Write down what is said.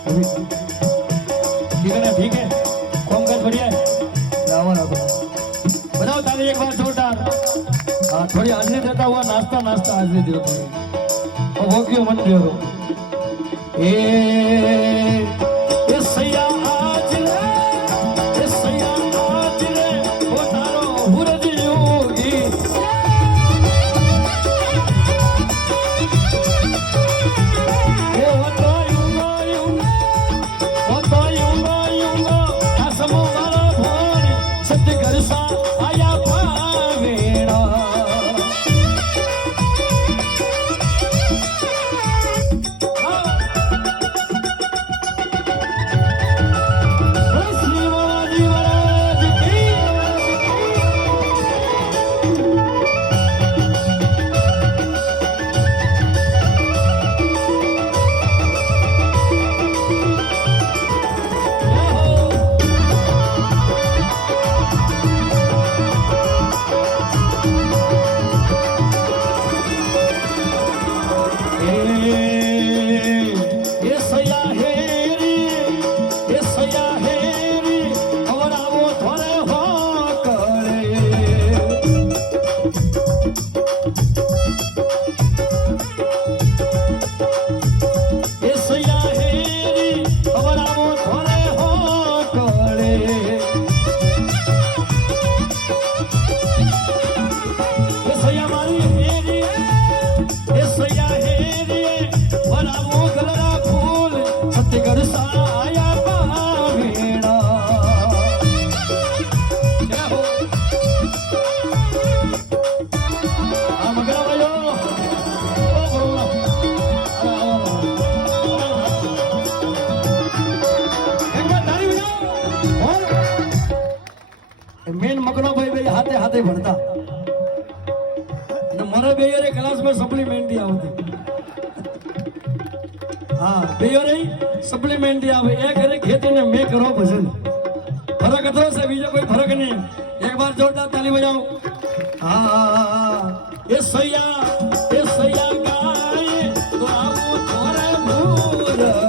ठीक है ना, ठीक है, कामकाज बढ़िया है। बताओ ताली एक बार जोरदार। हाँ, थोड़ी हाजरी देता हुआ नाश्ता नाश्ता हाजरी दो थोड़ी, और वो क्यों मन दे रहो ए सैया आज रे, ए सैया आज रे, वो तारो हुरज योगी मेन मगनो भाई भाई हाथे हाथे भरता मरे बेयरे क्लास में सप्लीमेंट आवती। हाँ बेयरे सप्लीमेंट आवे एक करे खेती ने मैं करो भजन फर्क अथो से बीजो कोई फर्क नहीं। एक बार जोरदार ताली बजाओ। हाँ ये सैया